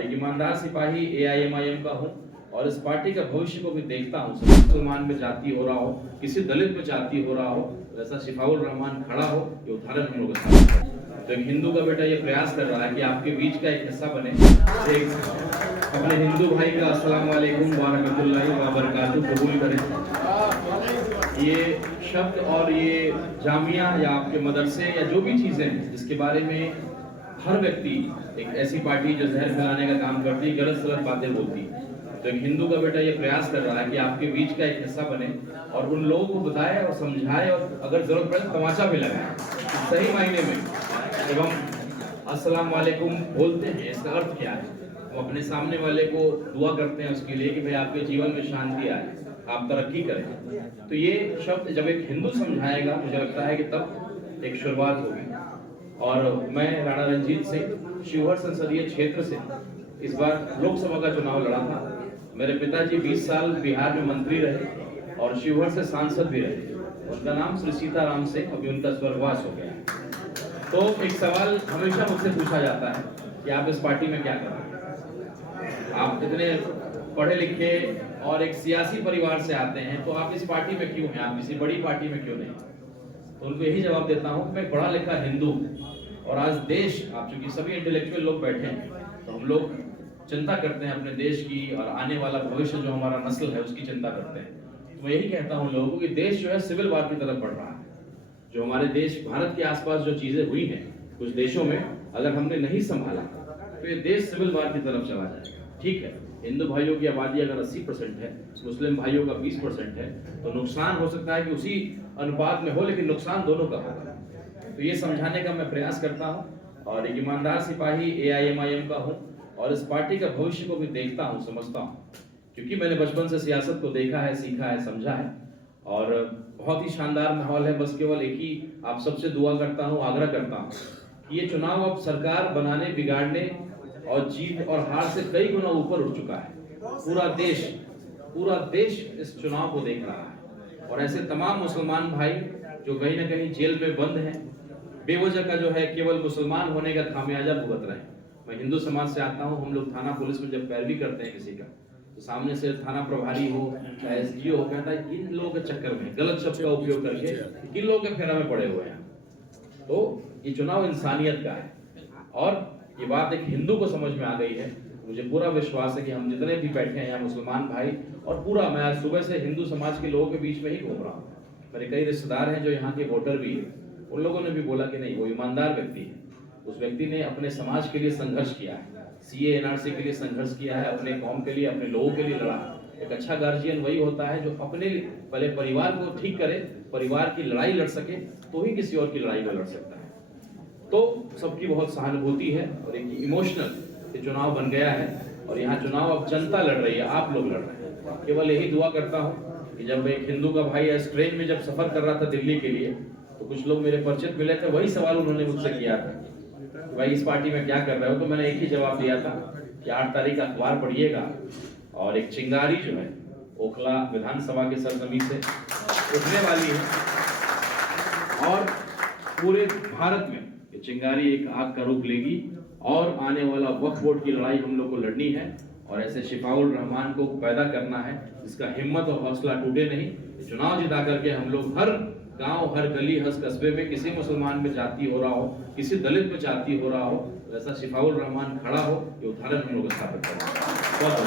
और एक ईमानदार सिपाही AIMIM का हूँ और इस पार्टी का भविष्य को भी देखता हूँ। मुसलमान में जाति हो रहा हो, किसी दलित में जाति हो रहा हो, वैसा शिफाउल रहमान खड़ा हो, ये उदाहरण हम लोग का सामने है। तो एक हिंदू का बेटा ये प्रयास कर रहा है कि आपके बीच का एक हिस्सा बने, एक अपने हिंदू भाई का अस्सलाम वालेकुम व रहमतुल्लाहि व बरकातहू कबूल करें। ये शब्द और ये जामिया या आपके मदरसे या जो भी चीज़ें हैं जिसके बारे में हर व्यक्ति, एक ऐसी पार्टी जो जहर फैलाने का काम करती है, गलत सलत बातें बोलती है, तो एक हिंदू का बेटा ये प्रयास कर रहा है कि आपके बीच का एक हिस्सा बने और उन लोगों को बताए और समझाए और अगर जरूरत पड़े तमाचा भी लगाए सही मायने में। जब हम अस्सलाम वालेकुम बोलते हैं इसका अर्थ क्या है? हम अपने सामने वाले को दुआ करते हैं उसके लिए कि भाई आपके जीवन में शांति आए, आप तरक्की करें। तो ये शब्द जब एक हिंदू समझाएगा मुझे लगता है कि तब एक शुरुआत होगी। और मैं राणा रंजीत सिंह शिवहर संसदीय क्षेत्र से इस बार लोकसभा का चुनाव लड़ा था। मेरे पिताजी 20 साल बिहार में मंत्री रहे और शिवहर से सांसद भी रहे। उनका नाम श्री सीताराम सिंह, अभी उनका स्वर्गवास हो गया है। तो एक सवाल हमेशा मुझसे पूछा जाता है कि आप इस पार्टी में क्या कर रहे हैं? आप इतने पढ़े लिखे और एक सियासी परिवार से आते हैं तो आप इस पार्टी में क्यों हैं? आप किसी बड़ी पार्टी में क्यों नहीं? तो उनको यही जवाब देता हूँ, मैं पढ़ा लिखा हिंदू और आज देश, आप चूंकि सभी इंटेलेक्चुअल लोग बैठे हैं तो हम लोग चिंता करते हैं अपने देश की और आने वाला भविष्य जो हमारा नस्ल है उसकी चिंता करते हैं। तो मैं यही कहता हूँ लोगों को कि देश जो है सिविल वार की तरफ बढ़ रहा है। जो हमारे देश भारत के आसपास जो चीजें हुई हैं कुछ देशों में, अगर हमने नहीं संभाला तो ये देश सिविल वार की तरफ चला जाएगा। ठीक है, हिंदू भाइयों की आबादी अगर 80% है, मुस्लिम भाइयों का 20% है, तो नुकसान हो सकता है कि उसी अनुपात में हो, लेकिन नुकसान दोनों का होगा। तो ये समझाने का मैं प्रयास करता हूँ और एक ईमानदार सिपाही AIMIM का हूँ और इस पार्टी का भविष्य को भी देखता हूँ, समझता हूँ, क्योंकि मैंने बचपन से सियासत को देखा है, सीखा है, समझा है और बहुत ही शानदार माहौल है। बस केवल एक ही आप सबसे दुआ करता हूँ, आग्रह करता हूँ कि ये चुनाव अब सरकार बनाने, बिगाड़ने और जीत और हार से कई गुना ऊपर उठ चुका है। पूरा देश इस चुनाव को देख रहा है और ऐसे तमाम मुसलमान भाई जो कहीं ना कहीं जेल में बंद हैं, बेवजह का जो है केवल मुसलमान होने का खामियाजा भुगत रहे हैं। मैं हिंदू समाज से आता हूँ। हम लोग थाना पुलिस में जब पैरवी करते हैं किसी का, तो सामने से थाना प्रभारी हो चाहे SDO हो, कहता है इन लोगों के चक्कर में गलत शब्द का उपयोग करके किन लोगों के फेरा में पड़े हुए हैं। तो ये चुनाव इंसानियत का है और ये बात एक हिंदू को समझ में आ गई है। मुझे पूरा विश्वास है कि हम जितने भी बैठे हैं यहाँ मुसलमान भाई और पूरा, मैं आज सुबह से हिंदू समाज के लोगों के बीच में ही घूम रहा हूँ। मेरे कई रिश्तेदार हैं जो यहाँ के वोटर भी हैं, उन लोगों ने भी बोला कि नहीं, वो ईमानदार व्यक्ति है। उस व्यक्ति ने अपने समाज के लिए संघर्ष किया है, CA NRC के लिए संघर्ष किया है, अपने कौम के लिए, अपने लोगों के लिए लड़ा। एक अच्छा गार्जियन वही होता है जो अपने पहले परिवार को ठीक करे, परिवार की लड़ाई लड़ सके, तो ही किसी और की लड़ाई को लड़ सकता है। तो सबकी बहुत सहानुभूति है और एक इमोशनल ये चुनाव बन गया है और यहाँ चुनाव अब जनता लड़ रही है, आप लोग लड़ रहे हैं। केवल यही दुआ करता हूँ कि जब एक हिंदू का भाई इस ट्रेन में जब सफर कर रहा था दिल्ली के लिए, तो कुछ लोग मेरे परिचित मिले थे, वही सवाल उन्होंने मुझसे किया था, भाई इस पार्टी में क्या कर रहे हो? तो मैंने एक ही जवाब दिया था कि 8 तारीख का अखबार पढ़िएगा और एक चिंगारी जो है ओखला विधानसभा के सरजमीन से उठने वाली है और पूरे भारत में ये चिंगारी एक आग का रूप लेगी और आने वाला वक्फ बोर्ड की लड़ाई हम लोग को लड़नी है और ऐसे शिफाउल रहमान को पैदा करना है जिसका हिम्मत और हौसला टूटे नहीं। चुनाव जिता करके हम लोग हर गांव, हर गली, हर कस्बे में किसी मुसलमान में जाति हो रहा हो, किसी दलित में जाति हो रहा हो, वैसा शिफाउल रहमान खड़ा हो, ये उदाहरण हम लोग स्थापित करें। बहुत